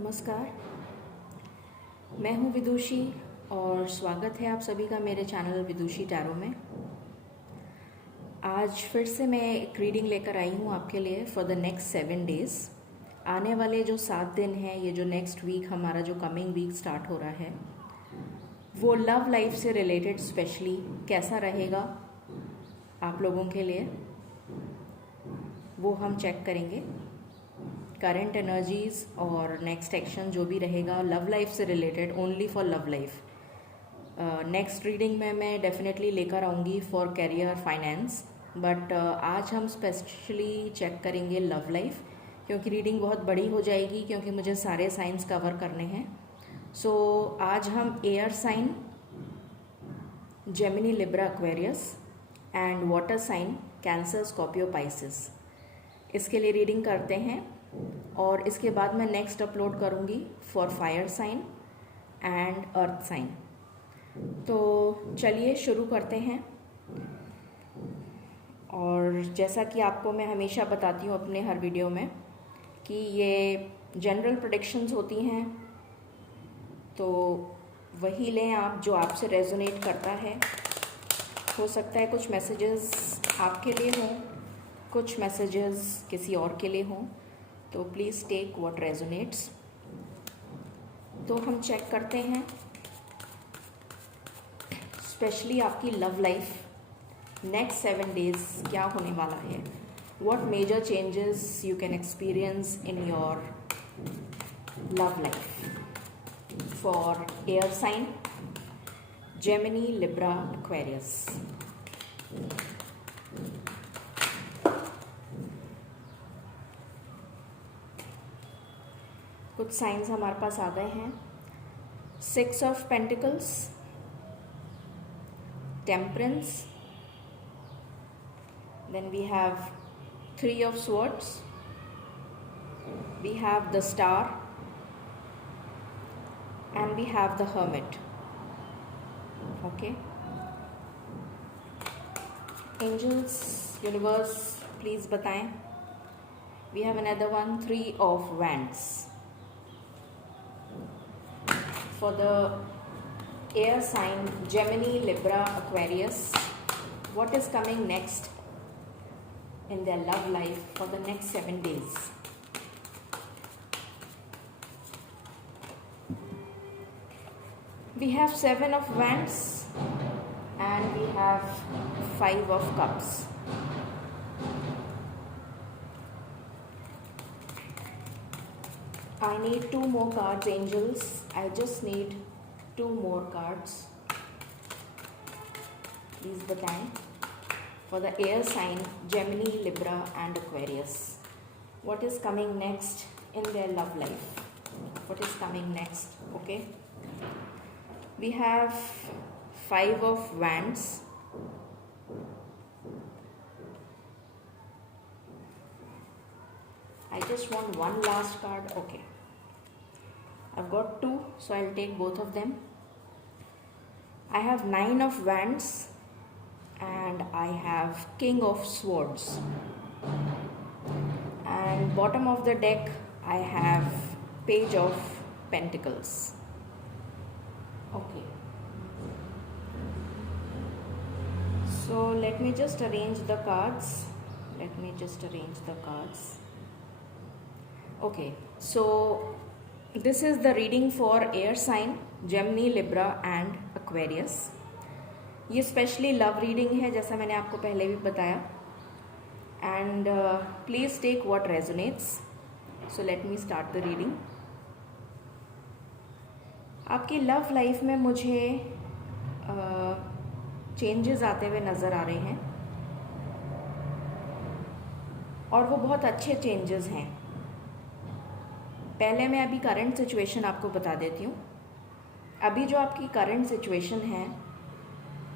नमस्कार, मैं हूँ विदुषी और स्वागत है आप सभी का मेरे चैनल विदुषी टैरो में। आज फिर से मैं एक रीडिंग लेकर आई हूँ आपके लिए फॉर द नेक्स्ट 7 डेज़। आने वाले जो 7 दिन हैं, ये जो नेक्स्ट वीक हमारा जो कमिंग वीक स्टार्ट हो रहा है, वो लव लाइफ से रिलेटेड स्पेशली कैसा रहेगा आप लोगों के लिए, वो हम चेक करेंगे। करंट एनर्जीज़ और नेक्स्ट एक्शन जो भी रहेगा लव लाइफ से related, only for love life. Next reading में मैं डेफिनेटली लेकर आऊँगी फॉर करियर फाइनेंस, बट आज हम स्पेशली चेक करेंगे लव लाइफ, क्योंकि रीडिंग बहुत बड़ी हो जाएगी क्योंकि मुझे सारे साइंस कवर करने हैं। सो आज हम air sign Gemini Libra Aquarius and water sign Cancer Scorpio Pisces, इसके लिए रीडिंग करते हैं। और इसके बाद मैं नेक्स्ट अपलोड करूँगी for fire sign and earth sign. तो चलिए शुरू करते हैं। और जैसा कि आपको मैं हमेशा बताती हूँ अपने हर वीडियो में कि ये जनरल प्रेडिक्शंस होती हैं, तो वही लें आप जो आपसे रेजोनेट करता है। हो सकता है कुछ मैसेजेस आपके लिए हों, कुछ मैसेजेस किसी और के लिए हों, तो प्लीज़ टेक व्हाट रेजोनेट्स। तो हम चेक करते हैं स्पेशली आपकी लव लाइफ नेक्स्ट 7 डेज़ क्या होने वाला है। What major changes you can experience in your love life for air sign Gemini Libra Aquarius. कुछ साइंस हमारे पास आ गए हैं। 6 of pentacles, temperance, then we have 3 of swords, we have the star and we have the hermit. Okay, angels, universe please बताएं। We have another one, 3 of wands. For the air sign Gemini, Libra, Aquarius, what is coming next in their love life for the next 7 days? We have 7 of Wands and we have 5 of Cups. I need 2 more cards, angels. I just need 2 more cards. Please बताएं for the air sign Gemini, Libra and Aquarius. What is coming next in their love life? What is coming next? Okay. We have 5 of Wands. I just want one last card. Okay. I've got 2, so I'll take both of them. I have 9 of Wands and I have King of Swords. And bottom of the deck I have Page of Pentacles. Okay. So let me just arrange the cards. Okay, so this is the reading for air sign Gemini, Libra and Aquarius. ये specially love reading है, जैसा मैंने आपको पहले भी बताया। And please take what resonates. So let me start the reading. आपकी love life में मुझे चेंजेस आते हुए नज़र आ रहे हैं और वो बहुत अच्छे चेंजेस हैं। पहले मैं अभी करंट सिचुएशन आपको बता देती हूँ। अभी जो आपकी करंट सिचुएशन है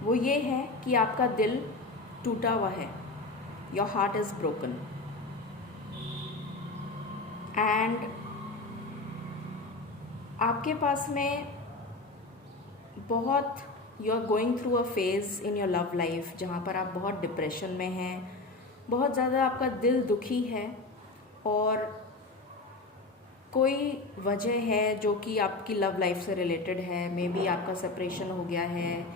वो ये है कि आपका दिल टूटा हुआ है, your heart is broken and आपके पास में बहुत you are going through a phase in your love life जहाँ पर आप बहुत डिप्रेशन में हैं, बहुत ज़्यादा आपका दिल दुखी है और कोई वजह है जो कि आपकी लव लाइफ से रिलेटेड है। मे बी आपका सेपरेशन हो गया है,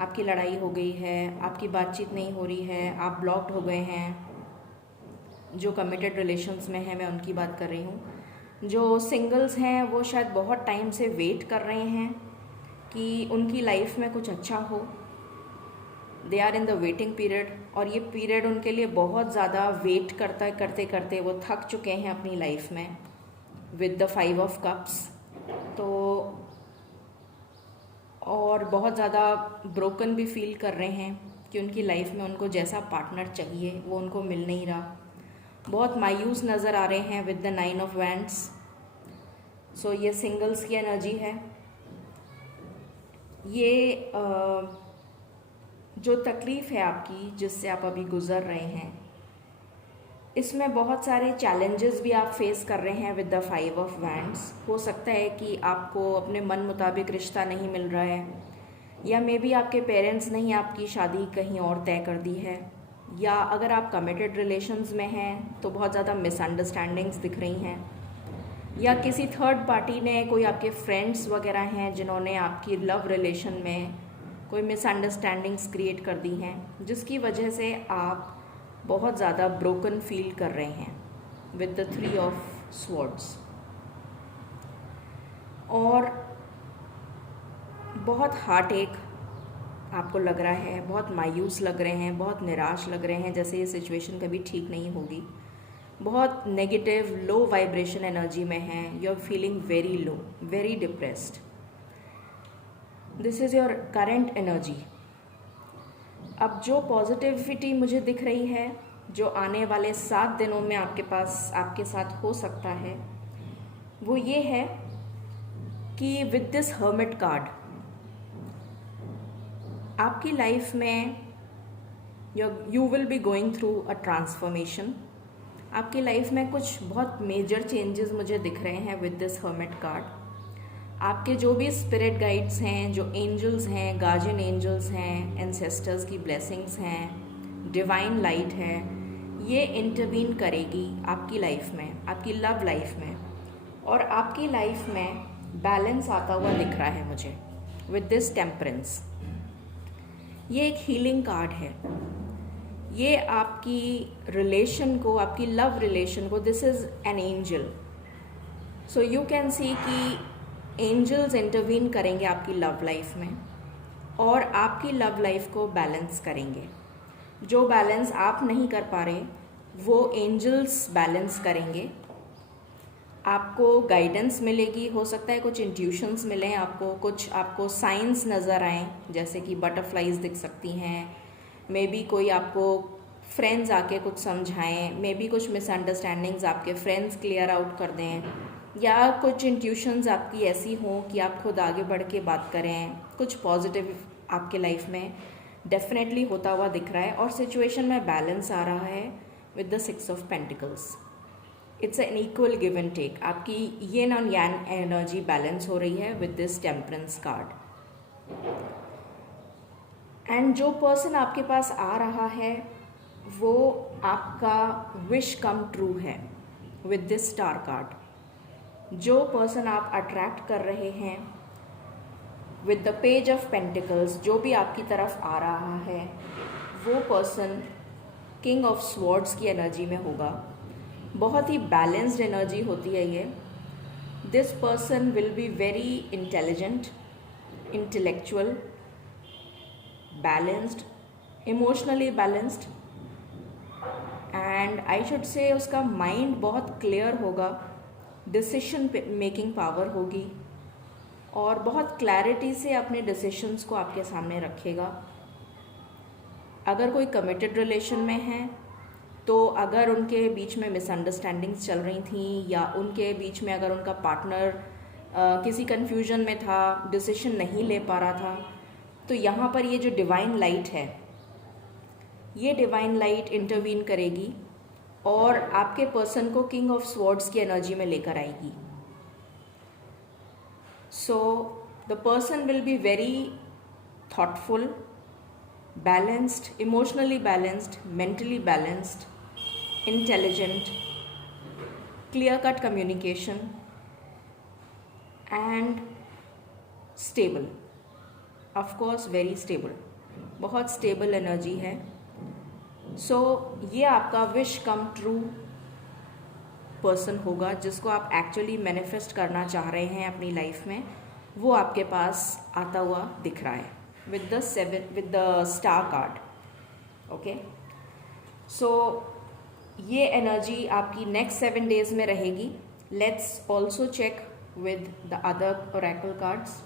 आपकी लड़ाई हो गई है, आपकी बातचीत नहीं हो रही है, आप ब्लॉक्ड हो गए हैं। जो कमिटेड रिलेशंस में हैं मैं उनकी बात कर रही हूँ। जो सिंगल्स हैं वो शायद बहुत टाइम से वेट कर रहे हैं कि उनकी लाइफ में कुछ अच्छा हो। They are in the waiting period, और ये पीरियड उनके लिए बहुत ज़्यादा वेट करते करते वो थक चुके हैं अपनी लाइफ में विद द 5 ऑफ कप्स। तो और बहुत ज़्यादा ब्रोकन भी फील कर रहे हैं कि उनकी लाइफ में उनको जैसा पार्टनर चाहिए वो उनको मिल नहीं रहा। बहुत मायूस नज़र आ रहे हैं विद द 9 ऑफ वैंड्स। सो ये सिंगल्स की एनर्जी है। ये जो तकलीफ़ है आपकी, जिससे आप अभी गुज़र रहे हैं, इसमें बहुत सारे चैलेंजेस भी आप फेस कर रहे हैं विद द 5 ऑफ वैंड्स। हो सकता है कि आपको अपने मन मुताबिक रिश्ता नहीं मिल रहा है, या मे बी आपके पेरेंट्स ने ही आपकी शादी कहीं और तय कर दी है, या अगर आप कमिटेड रिलेशंस में हैं तो बहुत ज़्यादा मिसअंडरस्टैंडिंग्स दिख रही हैं, या किसी थर्ड पार्टी ने, कोई आपके फ्रेंड्स वगैरह हैं जिन्होंने आपकी लव रिलेशन में कोई मिसअंडरस्टैंडिंग्स क्रिएट कर दी हैं, जिसकी वजह से आप बहुत ज़्यादा ब्रोकन फील कर रहे हैं विद द 3 ऑफ स्वॉर्ड्स। और बहुत हार्ट एक आपको लग रहा है, बहुत मायूस लग रहे हैं, बहुत निराश लग रहे हैं, जैसे ये सिचुएशन कभी ठीक नहीं होगी। बहुत नेगेटिव लो वाइब्रेशन एनर्जी में हैं। You are feeling very low, very depressed. This is your current energy. अब जो पॉजिटिविटी मुझे दिख रही है, जो आने वाले 7 दिनों में आपके साथ हो सकता है, वो ये है कि विद दिस हर्मिट कार्ड आपकी लाइफ में you will be going through a transformation. आपकी लाइफ में कुछ बहुत मेजर चेंजेस मुझे दिख रहे हैं विद दिस हर्मिट कार्ड। आपके जो भी स्पिरिट गाइड्स हैं, जो एंजल्स हैं, गार्जियन एंजल्स हैं, एंसेस्टर्स की ब्लेसिंग्स हैं, डिवाइन लाइट है, ये इंटरवीन करेगी आपकी लाइफ में, आपकी लव लाइफ में, और आपकी लाइफ में बैलेंस आता हुआ दिख रहा है मुझे विद दिस टेम्परेंस। ये एक हीलिंग कार्ड है। ये आपकी रिलेशन को, आपकी लव रिलेशन को, this is an angel. So you can सी कि एंजल्स इंटरवीन करेंगे आपकी लव लाइफ में और आपकी लव लाइफ को बैलेंस करेंगे। जो बैलेंस आप नहीं कर पा रहे वो एंजल्स बैलेंस करेंगे। आपको गाइडेंस मिलेगी, हो सकता है कुछ इंट्यूशंस मिलें आपको, कुछ आपको साइंस नज़र आएँ, जैसे कि बटरफ्लाइज दिख सकती हैं, मे बी कोई आपको फ्रेंड्स आके कुछ समझाएं, मे बी कुछ मिसअंडरस्टैंडिंग्स आपके फ्रेंड्स क्लियर आउट कर दें, या कुछ इंट्यूशंस आपकी ऐसी हों कि आप खुद आगे बढ़ के बात करें। कुछ पॉजिटिव आपके लाइफ में डेफिनेटली होता हुआ दिख रहा है, और सिचुएशन में बैलेंस आ रहा है with the 6 of pentacles. It's an equal give and take. आपकी येन और यांग एनर्जी बैलेंस हो रही है with this temperance card. And जो पर्सन आपके पास आ रहा है वो आपका विश कम ट्रू है विद दिस स्टार कार्ड। जो पर्सन आप अट्रैक्ट कर रहे हैं with the page of pentacles, जो भी आपकी तरफ आ रहा है, वो पर्सन किंग ऑफ स्वॉर्ड्स की एनर्जी में होगा। बहुत ही बैलेंस्ड एनर्जी होती है ये। This person will be very intelligent, intellectual, balanced, emotionally balanced, and I should say उसका माइंड बहुत क्लियर होगा, डिसीशन मेकिंग पावर होगी, और बहुत क्लैरिटी से अपने डिसीशंस को आपके सामने रखेगा। अगर कोई कमिटेड रिलेशन में है तो अगर उनके बीच में मिसअंडरस्टैंडिंग्स चल रही थी, या उनके बीच में अगर उनका पार्टनर किसी कन्फ्यूजन में था, डिसीजन नहीं ले पा रहा था, तो यहाँ पर ये जो डिवाइन लाइट है, ये डिवाइन लाइट इंटरवीन करेगी और आपके पर्सन को किंग ऑफ स्वॉर्ड्स की एनर्जी में लेकर आएगी। So the person will be very thoughtful, balanced, emotionally balanced, mentally balanced, intelligent, clear cut communication, and stable, of course very stable, बहुत स्टेबल एनर्जी है। सो ये आपका विश कम ट्रू पर्सन होगा, जिसको आप एक्चुअली मैनिफेस्ट करना चाह रहे हैं अपनी लाइफ में, वो आपके पास आता हुआ दिख रहा है with the star card. Okay, so ये एनर्जी आपकी नेक्स्ट 7 डेज में रहेगी। Let's also check with the other oracle cards.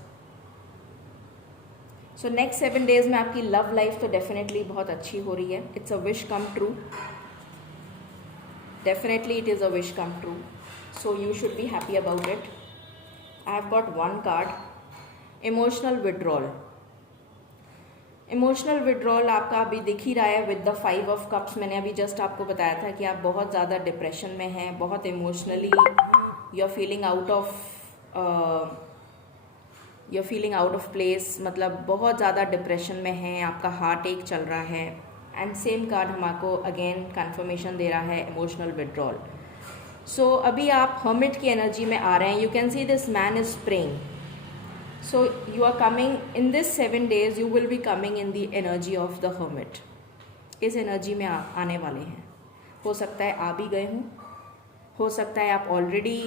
So next 7 days में आपकी लव लाइफ तो डेफिनेटली बहुत अच्छी हो रही है। It's a wish come true, definitely it is a wish come true, so you should be happy about it. I have got 1 card, emotional withdrawal. Emotional withdrawal आपका अभी दिख ही रहा है विद द 5 ऑफ कप्स। मैंने अभी just आपको बताया था कि आप बहुत ज़्यादा डिप्रेशन में हैं, बहुत emotionally you are feeling out of place, मतलब बहुत ज़्यादा डिप्रेशन में हैं, आपका हार्ट एक चल रहा है। एंड सेम कार्ड हमको अगेन कन्फर्मेशन दे रहा है इमोशनल विड्रॉल। सो अभी आप हर्मिट की एनर्जी में आ रहे हैं। You can see this man is praying. So you are coming in this 7 days, you will be coming in the energy of the hermit. इस एनर्जी में आने वाले हैं। हो सकता है आ भी गए हों, हो सकता है आप ऑलरेडी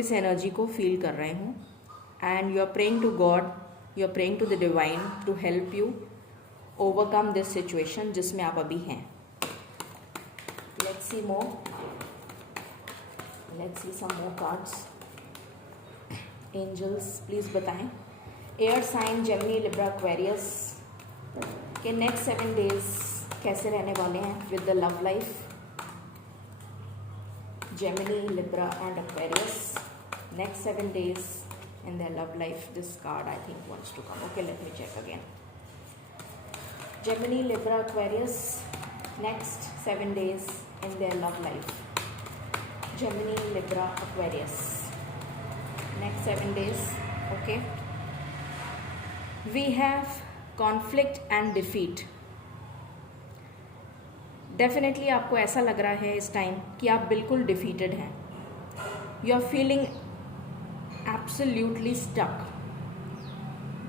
इस एनर्जी को फील कर रहे हों। And you are praying to god, you are praying to the divine to help you overcome this situation जिसमें आप अभी हैं। Let's see more, let's see some more cards. Angels please बताएं air sign Gemini Libra Aquarius के next 7 days कैसे रहने वाले हैं with the love life. Gemini, Libra and Aquarius, next 7 days in their love life. This card I think wants to come. Okay, let me check again. Gemini, Libra, Aquarius, next 7 days in their love life. Gemini, Libra, Aquarius, next 7 days. Okay, we have conflict and defeat. Definitely आपको ऐसा लग रहा है इस time कि आप बिल्कुल defeated हैं। You are feeling absolutely stuck.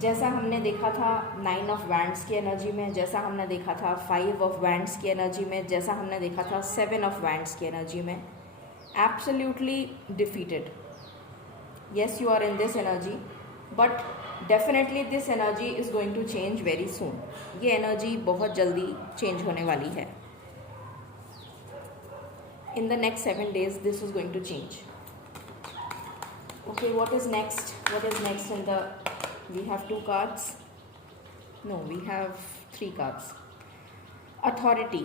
जैसा हमने देखा था 9 of Wands की एनर्जी में, जैसा हमने देखा था 5 of Wands की एनर्जी में, जैसा हमने देखा था 7 of Wands की एनर्जी में, absolutely defeated. Yes, you are in this energy, but definitely this energy is going to change very soon. ये एनर्जी बहुत जल्दी चेंज होने वाली है। In the next 7 days, this is going to change. Okay, what is next? What is next in the... We have 2 cards. No, we have 3 cards. Authority.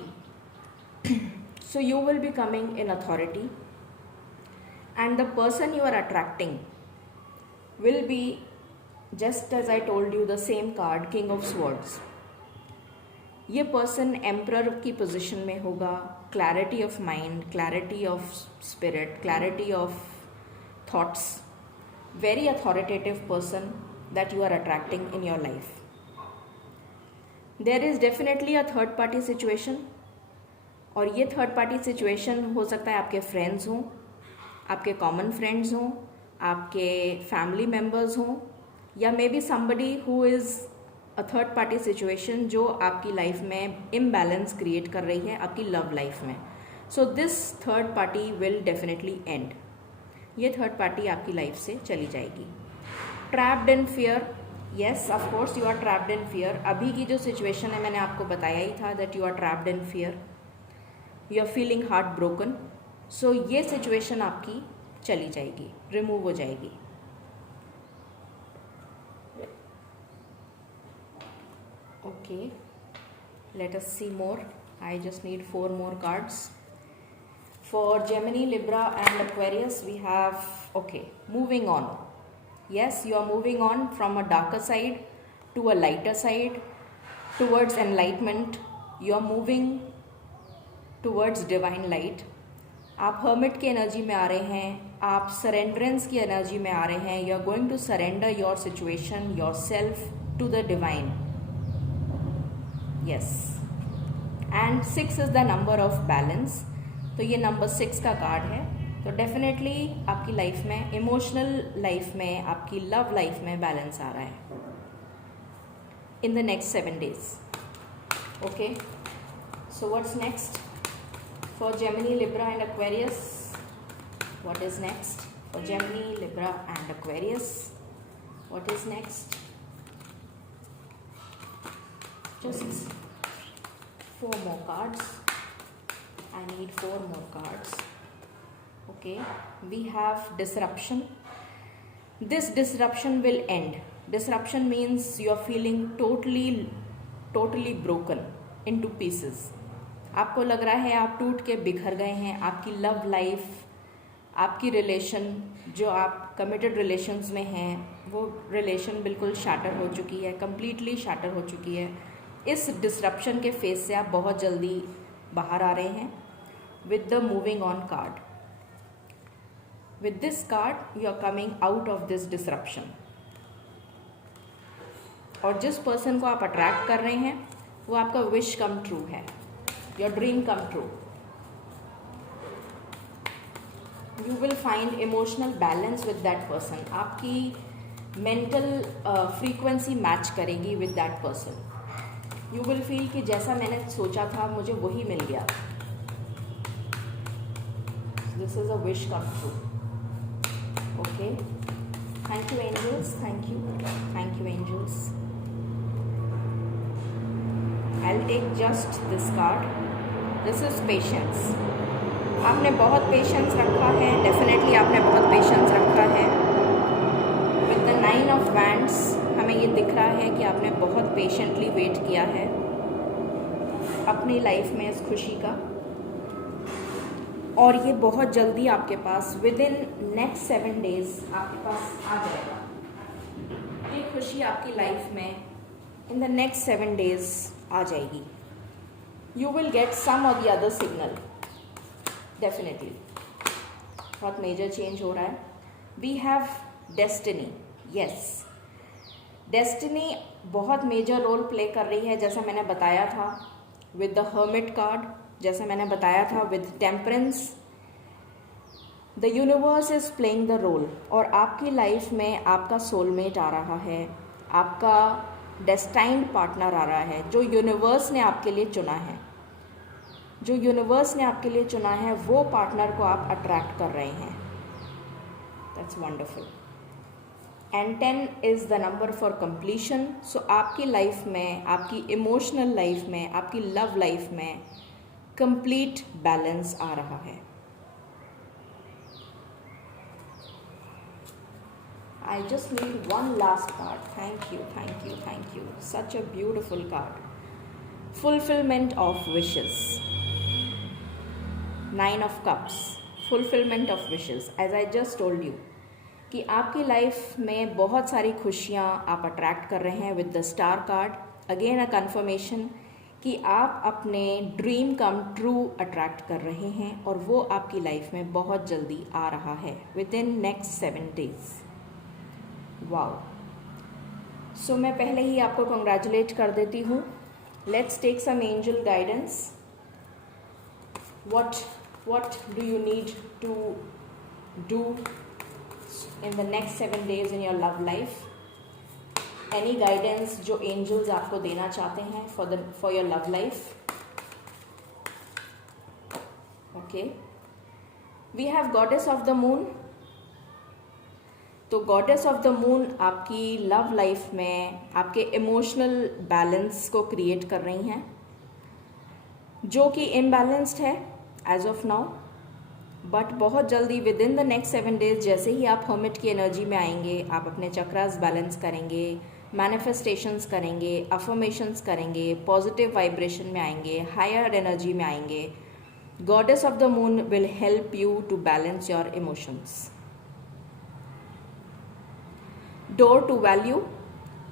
So you will be coming in authority. And the person you are attracting will be, just as I told you, the same card, King of Swords. ये person emperor की position में होगा। Clarity of mind, clarity of spirit, clarity of thoughts, very authoritative person that you are attracting in your life. There is definitely a third party situation, और ये third party situation हो सकता है आपके friends हों, आपके कॉमन फ्रेंड्स हों, आपके फैमिली मेम्बर्स हों, या may be somebody who is a third party situation जो आपकी लाइफ में इम्बैलेंस क्रिएट कर रही है आपकी लव लाइफ में। So this third party will definitely end. ये थर्ड पार्टी आपकी लाइफ से चली जाएगी। Trapped in fear, yes of course you are trapped in fear. अभी की जो सिचुएशन है मैंने आपको बताया ही था that you are trapped in fear, you are feeling heart broken. So ये सिचुएशन आपकी चली जाएगी, रिमूव हो जाएगी। Okay, let us see more. I just need 4 more cards. For Gemini, Libra and Aquarius we have, okay, moving on. Yes, you are moving on from a darker side to a lighter side towards enlightenment. You are moving towards divine light. आप hermit की energy में आ रहे हैं, आप सरेंडरेंस की energy में आ रहे हैं। You are going to surrender your situation, yourself to the divine. Yes, and 6 is the number of balance. तो ये नंबर 6 का कार्ड है। तो डेफिनेटली आपकी लाइफ में, इमोशनल लाइफ में, आपकी लव लाइफ में बैलेंस आ रहा है इन the next 7 days. Okay, so what's next for Gemini, Libra and Aquarius? What is next for Gemini, Libra and Aquarius? What is next? Just 4 more cards. I need 4 more cards. Okay, we have disruption. This disruption will end. Disruption means you are feeling totally broken into pieces. आपको लग रहा है आप टूट के बिखर गए हैं. आपकी लव लाइफ, आपकी रिलेशन, जो आप कमिटेड रिलेशंस में हैं, वो रिलेशन बिल्कुल शैटर हो चुकी है, कम्प्लीटली शैटर हो चुकी है. इस डिसरप्शन के फेज से आप बहुत जल्दी बाहर आ रहे हैं with the moving on card. With this card you are coming out of this disruption. और जिस पर्सन को आप अट्रैक्ट कर रहे हैं वो आपका विश कम ट्रू है, your dream come true. You will find emotional balance with that person. आपकी मेंटल फ्रीक्वेंसी मैच करेगी with that person. You will feel कि जैसा मैंने सोचा था मुझे वही मिल गया. This is a wish come true. Okay, thank you angels, thank you angels. I'll take just this card. This is patience. आपने बहुत पेशेंस रखा है, डेफिनेटली आपने बहुत पेशेंस रखा है. विद द 9 of Wands हमें ये दिख रहा है कि आपने बहुत पेशेंटली वेट किया है अपनी लाइफ में इस खुशी का, और ये बहुत जल्दी आपके पास विद इन नेक्स्ट 7 days आपके पास आ जाएगा. ये खुशी आपकी लाइफ में इन द नेक्स्ट 7 days आ जाएगी. You will get some or the other signal. Definitely बहुत मेजर चेंज हो रहा है. We have destiny. Yes, destiny बहुत मेजर रोल प्ले कर रही है, जैसा मैंने बताया था विद द हर्मिट कार्ड, जैसा मैंने बताया था with temperance. The universe is playing the role. और आपकी लाइफ में आपका सोलमेट आ रहा है, आपका डेस्टाइन्ड पार्टनर आ रहा है, जो यूनिवर्स ने आपके लिए चुना है. जो यूनिवर्स ने आपके लिए चुना है वो पार्टनर को आप अट्रैक्ट कर रहे हैं. That's wonderful. And 10 is the number for completion. So आपकी लाइफ में, आपकी इमोशनल लाइफ में, आपकी लव लाइफ में कंप्लीट बैलेंस आ रहा है. I just need one last card. Thank you. Such a beautiful card. Fulfillment of wishes. 9 of Cups. Fulfillment of wishes. As I just told you कि आपकी life में बहुत सारी खुशियाँ आप अट्रैक्ट कर रहे हैं with the star card. Again a conformation कि आप अपने ड्रीम कम ट्रू अट्रैक्ट कर रहे हैं, और वो आपकी लाइफ में बहुत जल्दी आ रहा है within next 7 days. Wow. So मैं पहले ही आपको कॉन्ग्रेचुलेट कर देती हूँ. Let's take some angel guidance. what do you need to do in the next 7 days in your love life? Any guidance जो angels आपको देना चाहते हैं for your love life? Okay, we have goddess of the moon. तो goddess of the moon आपकी love life में आपके emotional balance को क्रिएट कर रही हैं, जो कि इम्बैलेंस्ड है एज ऑफ नाउ. बट बहुत जल्दी with in the next 7 days जैसे ही आप हर्मिट की एनर्जी में आएंगे, आप अपने चक्रास बैलेंस करेंगे, मैनिफेस्टेशंस करेंगे, अफर्मेशंस करेंगे, पॉजिटिव वाइब्रेशन में आएंगे, हायर एनर्जी में आएंगे. Goddess of the moon will help you to balance your emotions. Door to value.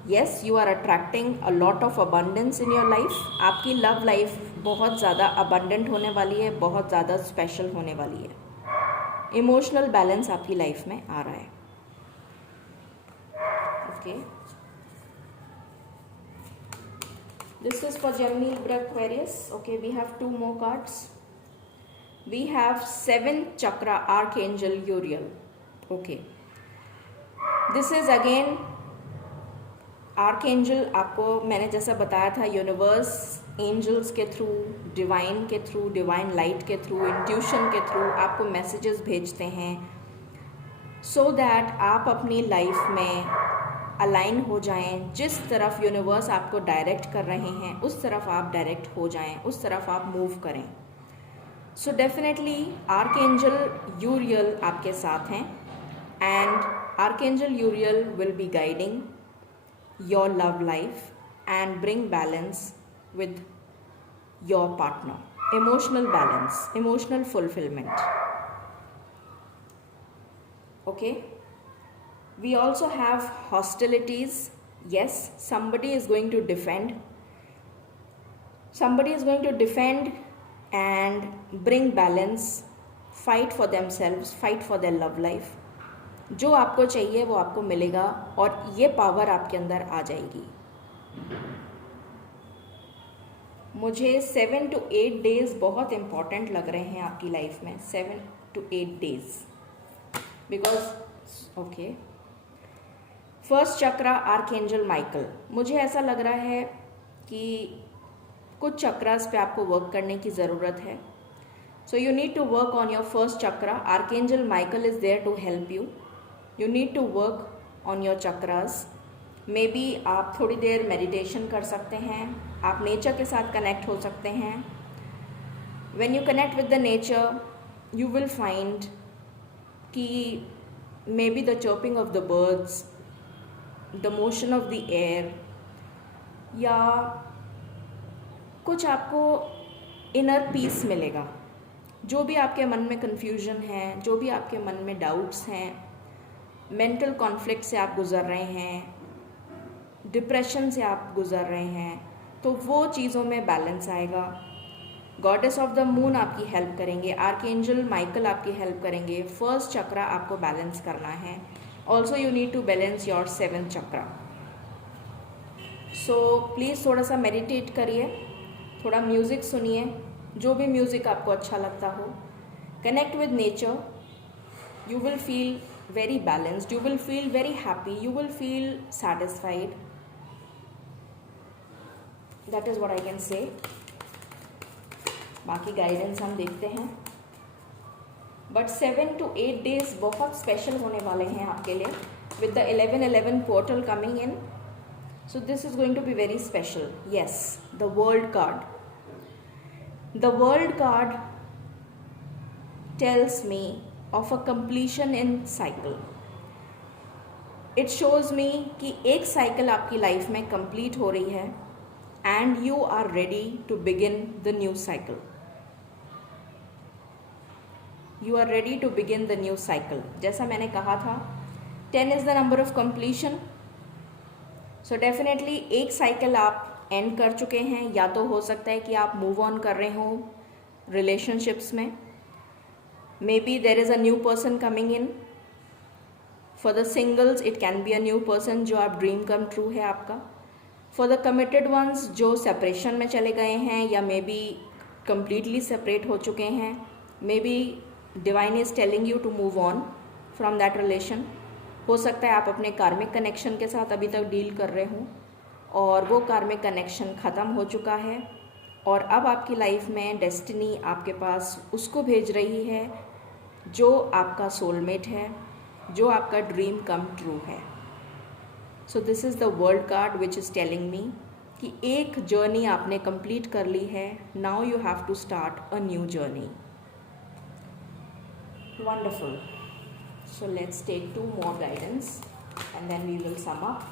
Yes, you are attracting a lot of abundance in your life. आपकी love life बहुत ज़्यादा abundant होने वाली है, बहुत ज़्यादा स्पेशल होने वाली है. इमोशनल बैलेंस आपकी लाइफ में आ रहा है. Okay, this is for Gemini, Libra, Aquarius. Okay, we have 2 more cards. we have 7th chakra, Archangel Uriel. Okay, this is again archangel. आपको मैंने जैसा बताया था, यूनिवर्स एंजल्स के थ्रू, डिवाइन के थ्रू, डिवाइन लाइट के थ्रू, इंट्यूशन के through आपको मैसेजेस भेजते हैं सो दैट आप अपनी लाइफ में अलाइन हो जाएं. जिस तरफ यूनिवर्स आपको डायरेक्ट कर रहे हैं उस तरफ आप डायरेक्ट हो जाएं, उस तरफ आप मूव करें. सो डेफिनेटली आर्कएंजल यूरियल आपके साथ हैं and archangel यूरियल will be guiding your love life and bring balance with your partner, emotional balance, emotional fulfillment. Okay, we also have hostilities. Yes, somebody is going to defend and bring balance, fight for themselves, fight for their love life. जो आपको चाहिए वो आपको मिलेगा और ये power आपके अंदर आ जाएगी. मुझे 7 to 8 डेज़ बहुत इम्पॉर्टेंट लग रहे हैं आपकी लाइफ में. 7 to 8 days because okay. First chakra archangel Michael. मुझे ऐसा लग रहा है कि कुछ चक्रास पे आपको वर्क करने की ज़रूरत है. So you need to work on your first chakra. Archangel Michael is there to help you. You need to work on your chakras. Maybe आप थोड़ी देर मेडिटेशन कर सकते हैं, आप नेचर के साथ कनेक्ट हो सकते हैं. When you connect with the nature, you will find कि maybe the chirping of the birds, the motion of the air, या कुछ आपको इनर पीस मिलेगा. जो भी आपके मन में कन्फ्यूजन है, जो भी आपके मन में डाउट्स हैं, मेंटल कॉन्फ्लिक्ट से आप गुज़र रहे हैं, डिप्रेशन से आप गुज़र रहे हैं, तो वो चीज़ों में बैलेंस आएगा. गॉडेस ऑफ द मून आपकी हेल्प करेंगे, आर्कएंजल माइकल आपकी हेल्प करेंगे. फर्स्ट चक्रा आपको बैलेंस करना है. Also you need to balance your 7th chakra. So please थोड़ा सा मेडिटेट करिए, थोड़ा म्यूज़िक सुनिए, जो भी म्यूज़िक आपको अच्छा लगता हो. Connect with nature. You will feel very balanced, you will feel very happy, you will feel satisfied. That is what I can say. बाकी गाइडेंस हम देखते हैं. बट 7 to 8 डेज बहुत स्पेशल होने वाले हैं आपके लिए with the 11/11 portal coming in. So this is going to be very special. Yes, the world card. The world card tells me of a completion in cycle. It shows me कि एक cycle आपकी life में complete हो रही है and you are ready to begin the new cycle. You are ready to begin the new cycle. जैसा मैंने कहा था 10 is the number of completion. So definitely एक साइकिल आप एंड कर चुके हैं, या तो हो सकता है कि आप मूव ऑन कर रहे हो रिलेशनशिप्स में. Maybe there is a new person coming in. For the singles, it can be a new person जो आप ड्रीम कम ट्रू है आपका. For the committed ones जो सेपरेशन में चले गए हैं या मे बी कम्प्लीटली सेपरेट हो चुके हैं, maybe divine is telling you to move on from that relation. हो सकता है आप अपने कार्मिक कनेक्शन के साथ अभी तक डील कर रहे हों और वो कार्मिक कनेक्शन ख़त्म हो चुका है और अब आपकी लाइफ में डेस्टिनी आपके पास उसको भेज रही है जो आपका सोलमेट है, जो आपका ड्रीम कम ट्रू है. So this is the world card which is telling me कि एक जर्नी आपने कंप्लीट कर ली है. Now you have to start a new journey. Wonderful. So let's take 2 more guidance and then we will sum up.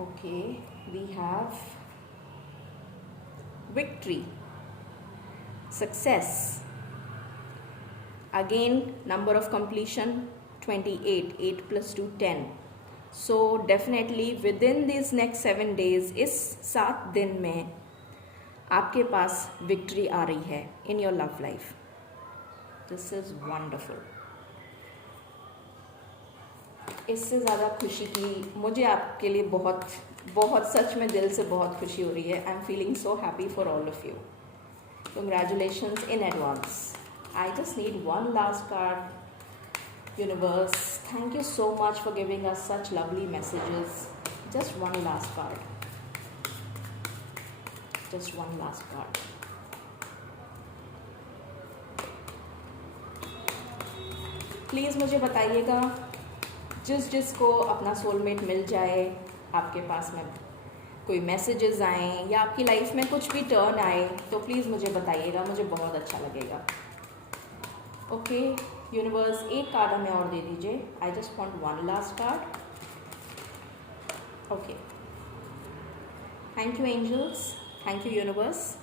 Okay, we have victory, success, again number of completion 28, 8 plus 2 10. So definitely within these next 7 days, इस 7 दिन में आपके पास victory आ रही है in your love life. This is wonderful. इससे ज़्यादा खुशी की मुझे आपके लिए बहुत सच में दिल से बहुत खुशी हो रही है. I am feeling so happy for all of you. Congratulations in advance. I just need one last card. Universe, thank you so much for giving us such lovely messages. Just one last card. Just one last card. Please मुझे बताइएगा, जिसको अपना soulmate मिल जाए, आपके पास में कोई messages आएँ या आपकी लाइफ में कुछ भी टर्न आए, तो प्लीज़ मुझे बताइएगा, मुझे बहुत अच्छा लगेगा. ओके यूनिवर्स, एक कार्ड हमें और दे दीजिए. I just want one last card. Okay, thank you angels, thank you universe.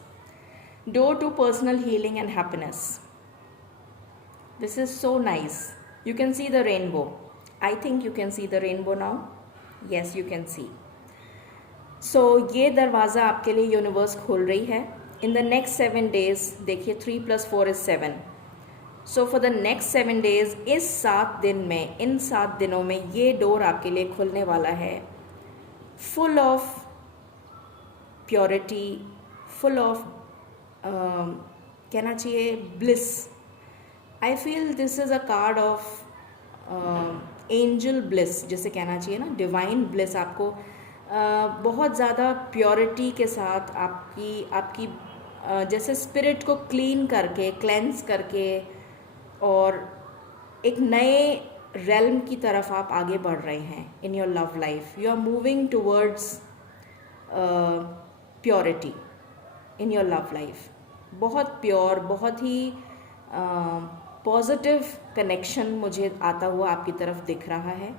Door to personal healing and happiness. This is so nice. You can see the rainbow. I think you can see the rainbow now. Yes, you can see. So ये दरवाज़ा आपके लिए universe खोल रही है. In the next 7 days, देखिए 3 + 4 is 7. So for the next 7 days, इस 7 दिन में, इन 7 दिनों में ये डोर आपके लिए खुलने वाला है. Full of purity, full of कहना चाहिए bliss. I feel this is a card of angel bliss, जैसे कहना चाहिए ना, डिवाइन ब्लिस. आपको बहुत ज़्यादा प्योरिटी के साथ आपकी जैसे स्पिरिट को क्लीन करके, क्लेंस करके, और एक नए रेल्म की तरफ आप आगे बढ़ रहे हैं in your love life. You are moving towards purity in your love life. बहुत प्योर, बहुत ही पॉजिटिव कनेक्शन मुझे आता हुआ आपकी तरफ दिख रहा है,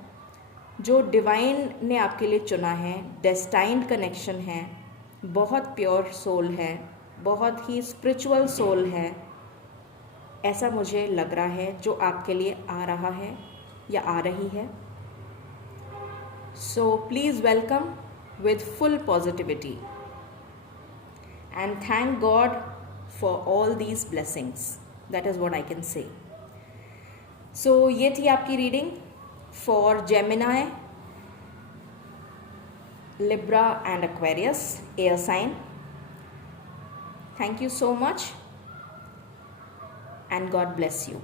जो डिवाइन ने आपके लिए चुना है. डेस्टाइन्ड कनेक्शन है, बहुत प्योर सोल है, बहुत ही स्पिरिचुअल सोल है. ऐसा मुझे लग रहा है जो आपके लिए आ रहा है या आ रही है. So please welcome with full positivity and thank God for all these blessings. That is what I can say. So ये थी आपकी reading for Gemini, Libra and Aquarius air sign. Thank you so much and God bless you.